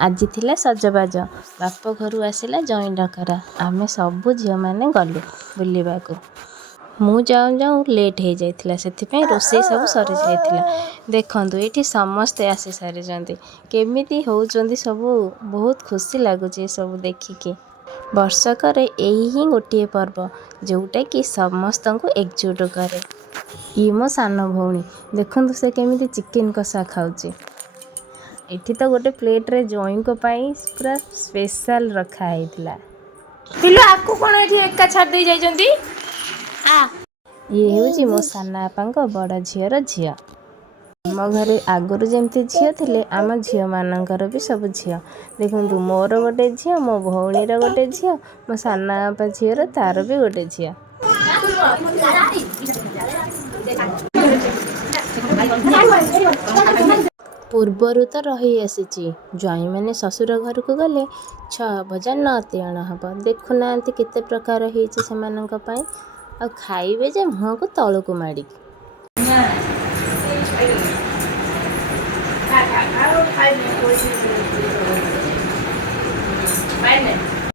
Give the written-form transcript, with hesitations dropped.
आज थिला सजबाज बाप घर आसला जई डकरा आमे सबु झील मैंने गलु बुलवाक मु जाऊँ जाऊँ लेट हो जाइला से रोषे सब सरी जाइला। देखु ये समस्ते आसी सारी केमी होती सब बहुत खुशी लगुच सब देखिकी। वर्षकर यही ही गोटे पर्व जोटा कि समस्त को एकजुट करे। ये मो सान भौणी देखु से केमी चिकेन कषा खाऊँ। एठी तो गोटे प्लेट्रे जई पूरा स्पेशल रखाई पिलु आकु कोन एठी एका छाड़ दे जाइजंती आ ये हूँ मो साना बापा बड़ झीर झी आम घरे आगुरी जमती झील थे आम झील मानकर भी सब झील देखु मोर गोटे झी मो भौणीर गोटे झी मो साना बापा झीर तार भी गोटे झी। पूर्वर तो रही आसी ज्वाई मैंने ससुर घर को गले 6 भजा 9 तिण हम देखुना केते प्रकार होती आ खाइबे जे मुह को तलू को माड़ी